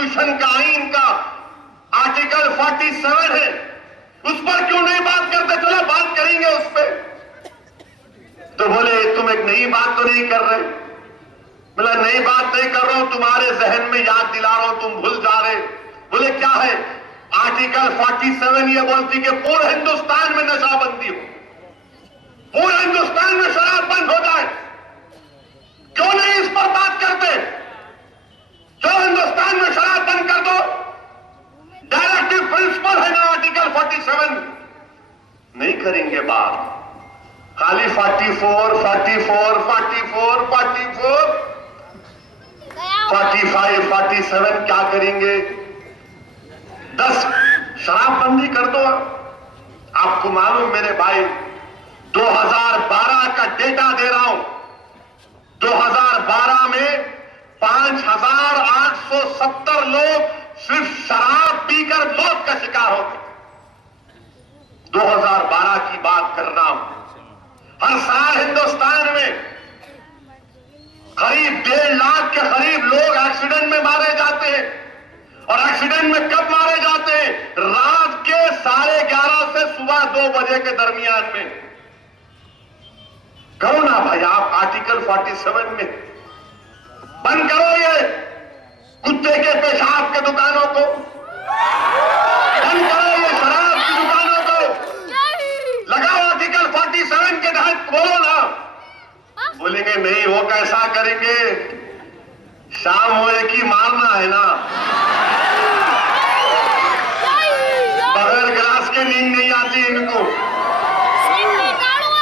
Constitution का, आईन का आर्टिकल 47 है, उस पर क्यों नहीं बात करते? चलो बात करेंगे उस पर। तो बोले तुम एक नई बात तो नहीं कर रहे? बोला नई बात नहीं कर रहा हूं, तुम्हारे जहन में याद दिला रहा हूं, तुम भूल जा रहे। बोले क्या है? आर्टिकल 47 ये बोलती कि पूरे हिंदुस्तान में नशाबंदी हो, पूरे हिंदुस्तान में शराब बंद हो जाए। क्यों नहीं इस पर बात करते? क्यों हिंदुस्तान में शराब बंद कर दो? डायरेक्टिव प्रिंसिपल है ना आर्टिकल 47। नहीं करेंगे बात, खाली 44, 44, 44, 44, 45, 47 क्या करेंगे? 10 शराबबंदी कर दो। आपको मालूम मेरे भाई, 2012 का डेटा दे रहा हूं, 2012 में 5870 लोग सिर्फ शराब पीकर मौत का शिकार हो गए। 2012 की बात कर रहा हूं। हर साल हिंदुस्तान में करीब 1.5 लाख के करीब लोग एक्सीडेंट में मारे जाते हैं। और एक्सीडेंट में कब मारे जाते हैं? रात के 11:30 से सुबह 2 बजे के दरमियान में। करो ना भाई आप आर्टिकल 47 में बंद करो ये कुत्ते के पेशाब के दुकानों को, बंद करो ये शराब की दुकानों को, लगाओ आर्टिकल 47 के तहत। बोलो ना। बोलेंगे नहीं, वो कैसा करेंगे? शाम होए की मारना है ना, बगैर गिलास के नींद नहीं आती इनको।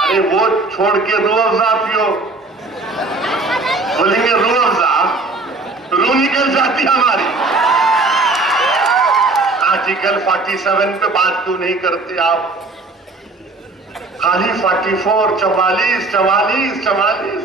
अरे वो छोड़ के रूअफ़ज़ा पियो। बोलेंगे रूअफ़ज़ा, रूह निकल जाती हमारी। आर्टिकल 47 पे बात क्यों नहीं करते आप? खाली 44, 44, 44, 44।